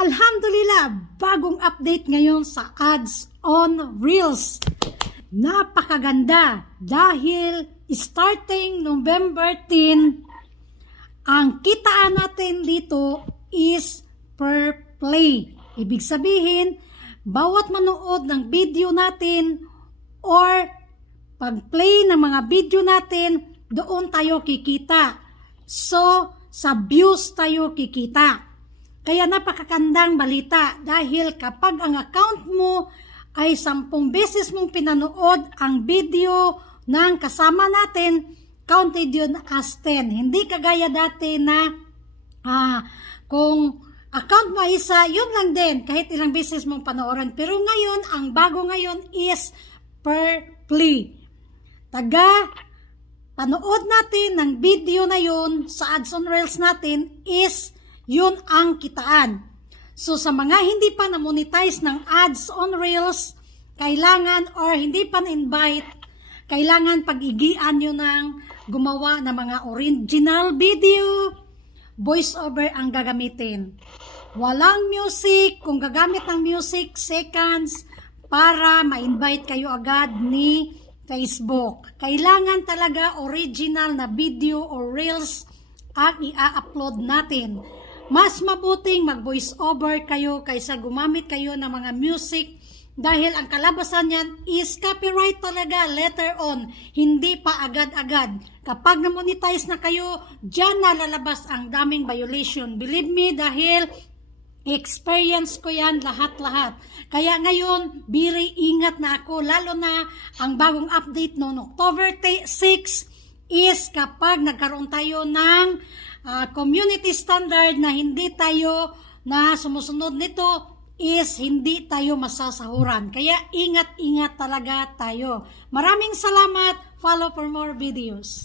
Alhamdulillah, bagong update ngayon sa ads on Reels. Napakaganda dahil starting November 10, ang kitaan natin dito is per play. Ibig sabihin, bawat manood ng video natin or pag-play ng mga video natin, doon tayo kikita. So, sa views tayo kikita. Kaya napakagandang balita dahil kapag ang account mo ay 10 beses mong pinanood ang video ng kasama natin, counted yun as 10. Hindi kagaya dati na kung account mo isa, yun lang din kahit ilang beses mong panoorin. Pero ngayon, ang bago ngayon is per play. Panood natin ng video na yun sa ads on Reels natin is yun ang kitaan. So sa mga hindi pa na-monetize ng ads on Reels, kailangan or hindi pa na-invite, kailangan pag-igian nyo ng gumawa ng mga original video, voice over ang gagamitin. Walang music, kung gagamit ng music, seconds, para ma-invite kayo agad ni Facebook. Kailangan talaga original na video or Reels ang i-upload natin. Mas mabuting mag-voice over kayo kaysa gumamit kayo ng mga music dahil ang kalabasan niyan is copyright talaga later on, hindi pa agad-agad. Kapag na-monetize na kayo, dyan na lalabas ang daming violation. Believe me, dahil experience ko yan lahat-lahat. Kaya ngayon, very ingat na ako, lalo na ang bagong update noong October 6 is kapag nagkaroon tayo ng community standard na hindi tayo na sumusunod nito is hindi tayo masasahuran. Kaya ingat-ingat talaga tayo. Maraming salamat. Follow for more videos.